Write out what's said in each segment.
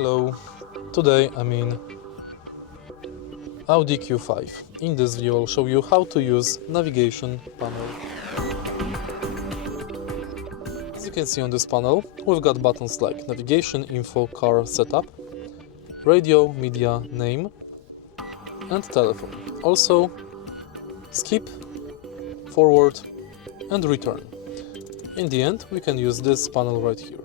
Hello, today I'm in Audi Q5. In this video I'll show you how to use navigation panel. As you can see on this panel, we've got buttons like navigation, info, car setup, radio, media, name and telephone. Also skip, forward and return. In the end we can use this panel right here.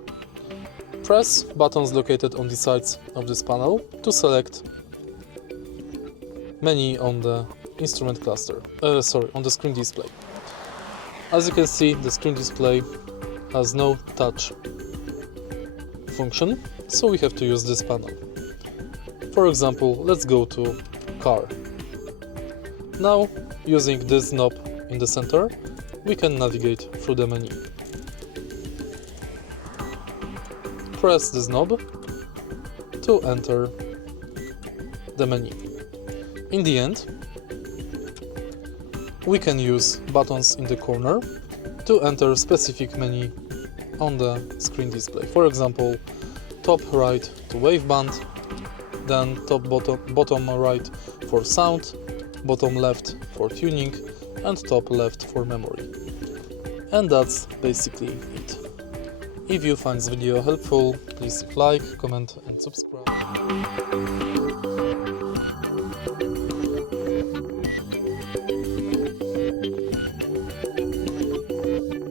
Press buttons located on the sides of this panel to select menu on the instrument cluster, on the screen display. As you can see, the screen display has no touch function, so we have to use this panel. For example, let's go to car. Now, using this knob in the center, we can navigate through the menu. Press this knob to enter the menu. In the end, we can use buttons in the corner to enter specific menu on the screen display. For example, top right to waveband, then bottom right for sound, bottom left for tuning, and top left for memory. And that's basically it. If you find this video helpful, please like, comment and subscribe.